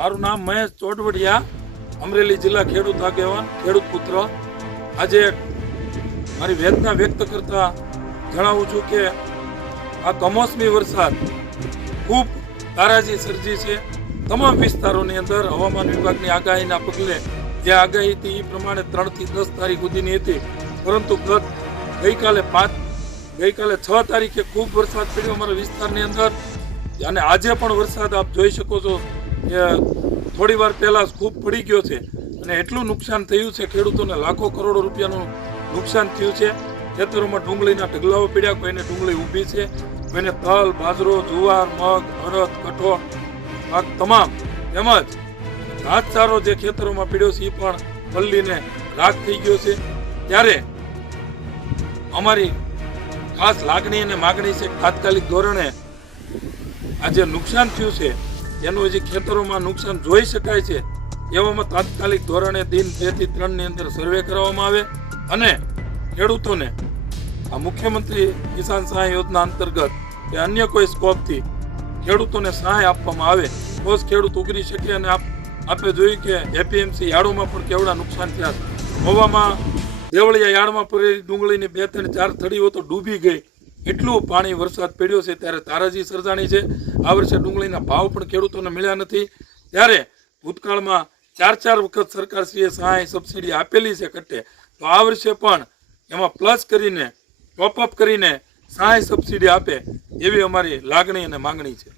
મારું નામ મહેશ ચોટવડિયા, અમરેલી જિલ્લા ખેડૂત આગેવાન, ખેડૂત પુત્ર. આજે મારી વેદના વ્યક્ત કરતા જણાવું છું કે આ કમોસમી વરસાદ ખૂબ તારાજી સર્જી છે. તમામ વિસ્તારોની અંદર હવામાન વિભાગની આગાહીના પગલે જે આગાહી હતી એ પ્રમાણે ત્રણથી દસ તારીખ સુધીની હતી. પરંતુ ગત ગઈકાલે પાંચ, ગઈકાલે છ તારીખે ખૂબ વરસાદ પડ્યો અમારા વિસ્તારની અંદર. અને આજે પણ વરસાદ આપ જોઈ શકો છો થોડી વાર પહેલા ખૂબ પડી ગયો છે અને એટલું નુકસાન થયું છે ખેડૂતોને લાખો કરોડો રૂપિયાનું નુકસાન થયું છે. ખેતરોમાં ડુંગળીના ઢગલાઓ પીડ્યા, કોઈને ડુંગળી ઊભી છે, કોઈને તલ બાજરો, જુવાર, મગ અરદ કઠોળ આ તમામ તેમજ ઘાસચારો જે ખેતરોમાં પીડ્યો છે એ પણ પલ્લીને રાખ થઈ ગયો છે. ત્યારે અમારી ખાસ લાગણી અને માગણી છે તાત્કાલિક ધોરણે આ જે નુકસાન થયું છે એનું હજી ખેતરોમાં નુકસાન જોઈ શકાય છે. એવામાં તાત્કાલિક ધોરણે દિન બેથી ત્રણની અંદર સર્વે કરવામાં આવે અને ખેડૂતોને આ મુખ્યમંત્રી કિસાન સહાય યોજના અંતર્ગત કે અન્ય કોઈ સ્કોપથી ખેડૂતોને સહાય આપવામાં આવે, તો જ ખેડૂત ઉગરી શકે અને આપ, આપે જોયું કે એપીએમસી યાર્ડોમાં પણ કેવડા નુકસાન થયા હોવામાં દેવળિયા યાર્ડમાં પડેલી ડુંગળીની બે, ત્રણ, ચાર થડીઓ તો ડૂબી ગઈ. એટલું પાણી વરસાદ પડ્યો છે ત્યારે તારાજી સર્જાણી છે. આ વર્ષે ડુંગળીના ભાવ પણ ખેડૂતોને મળ્યા નથી. ત્યારે ભૂતકાળમાં ચાર ચાર વખત સરકારશ્રીએ સહાય સબસિડી આપેલી છે કટ્ટે તો આ વર્ષે પણ એમાં પ્લસ કરીને ટોપઅપ કરીને સહાય સબસિડી આપે એવી અમારી લાગણી અને માંગણી છે.